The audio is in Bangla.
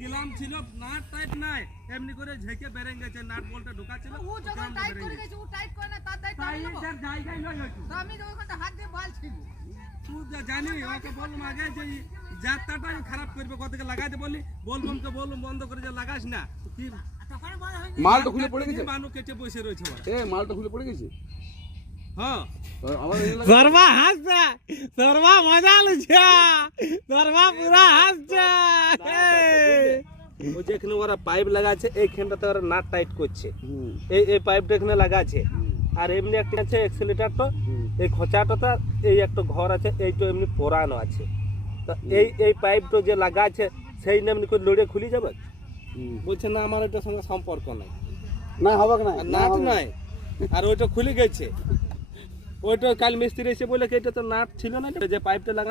কিলাম ছিল নাট টাইট নাই এমনি করে ঝেকে বেরেং গেছে নাট বলটা ঢোকা ছিল ও যখন টাইট করে গেছে ও টাইট করে না তার দায়িত্ব আমি নেব তার জায়গায় লই হইতো তো আমি তো ওখানে হাত দিয়ে বল ছিল তুই জানি ওকে বললাম আগে যে যাত্রাটা খারাপ করবে কতকে লাগাইতে বললি বলবমকে বললাম বন্ধ করে যে লাগাস না কি তখন বল হয়ে মালটা খুলে পড়ে গেছে মানুষ কেটে বসে রয়েছে মালটা খুলে পড়ে গেছে হ্যাঁ সর্বা হাসছে সর্বা মজা লুছে সর্বা পুরা হাসছে ও যেখানে ওরা পাইপ লাগাচ্ছে এইখানটাতে ওরা নাট টাইট করছে এই পাইপটা এখানে লাগাচ্ছে আর এমনি একটা আছে এক্সেলেটারটা এই খোঁচাটা এই একটা ঘর আছে এইটা এমনি পোড়ানো আছে তো এই পাইপটা যে লাগাচ্ছে সেই এমনি করে লড়ে খুলে যাবে বলছে না আমার এটার সঙ্গে সম্পর্ক নাই না হবে না নাট নাই আর ওইটা খুলে গেছে ওইটা কাল মিস্ত্রি এসে বলে কি এটা তো নাট ছিল না যে পাইপটা লাগান